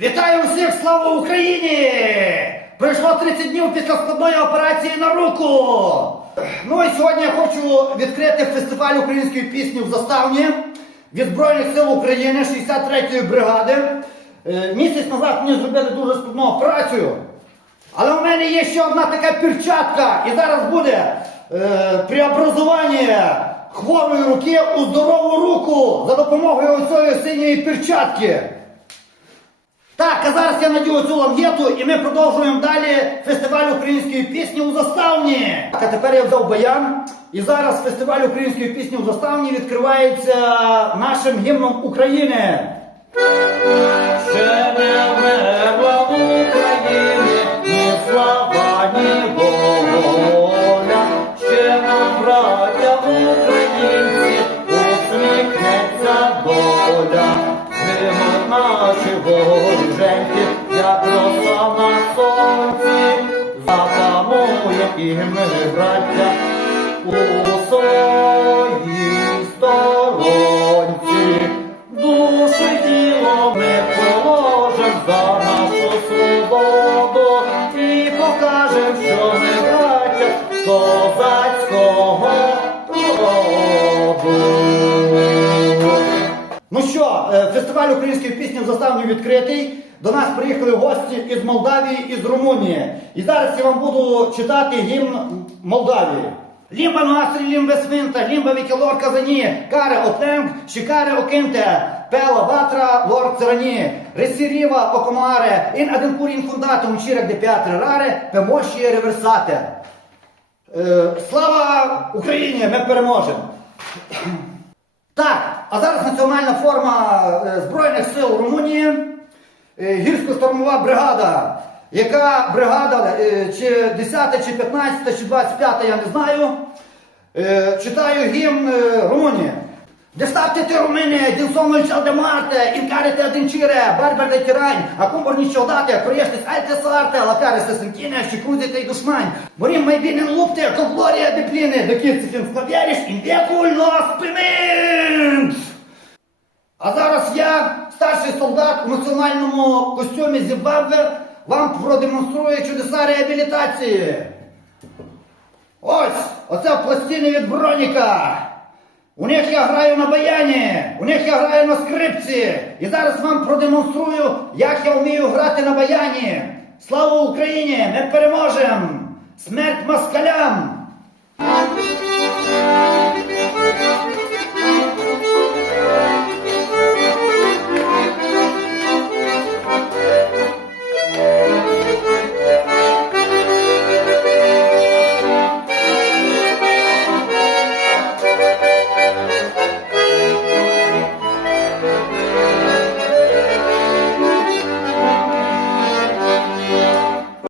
Вітаю всіх! Слава Україні! Пройшло 30 днів після складної операції на руку. Ну і сьогодні я хочу відкрити фестиваль української пісні в заставні від Збройних сил України 63-ї бригади. Е, Місяць назад мені зробили дуже складну операцію. Але у мене є ще одна така перчатка, і зараз буде е, преобразування хворої руки у здорову руку за допомогою цієї синьої перчатки. Так, а зараз я надію цю лам'єту і ми продовжуємо далі фестиваль української пісні у заставні. Так, а тепер я взяв баян, і зараз фестиваль української пісні у заставні відкривається нашим гімном України. Ще не в ні слава, ні воля. Ще нам, браття українці, усміхнеться доля. Зимуть наші вороженьки, ми, браття, у своїй сторонці. Душу тіло ми положим за нашу свободу і покажем, що ми браття козацького роду. Ну що, е, фестиваль української пісні в заставні відкритий. До нас приїхали гості із Молдавії і з Румунії. І зараз я вам буду читати гімн Молдавії. Лімба нуастрі, лімбе свинта, лімба вікілор казані, каре отленг, шикаре окинте, пела ватра, лор церані, ресіріва окомаре, ін аденкур інфундатум, чірек де п'ятре раре, пемощі реверсате. Е, слава Україні! Ми переможемо! Так, а зараз національна форма е, Збройних сил Румунії, гірсько-штурмова бригада. Яка бригада, е, чи 10, чи 15, чи 25, я не знаю. Е, Читаю гімн е, Румунії. Деставте те румини, proiește-ți alte sarte la care să se închine și cruze tăi dușmani. Murim mai bine în lupte, cu gloria de pline, decât să fim sclaveriși în vecul nostru pământ. А зараз я, старший солдат у національному костюмі Зімбабве, вам продемонструю чудеса реабілітації. Ось, оце пластини від броніка. У них я граю на баяні, у них я граю на скрипці. І зараз вам продемонструю, як я вмію грати на баяні. Слава Україні! Ми переможемо! Смерть москалям!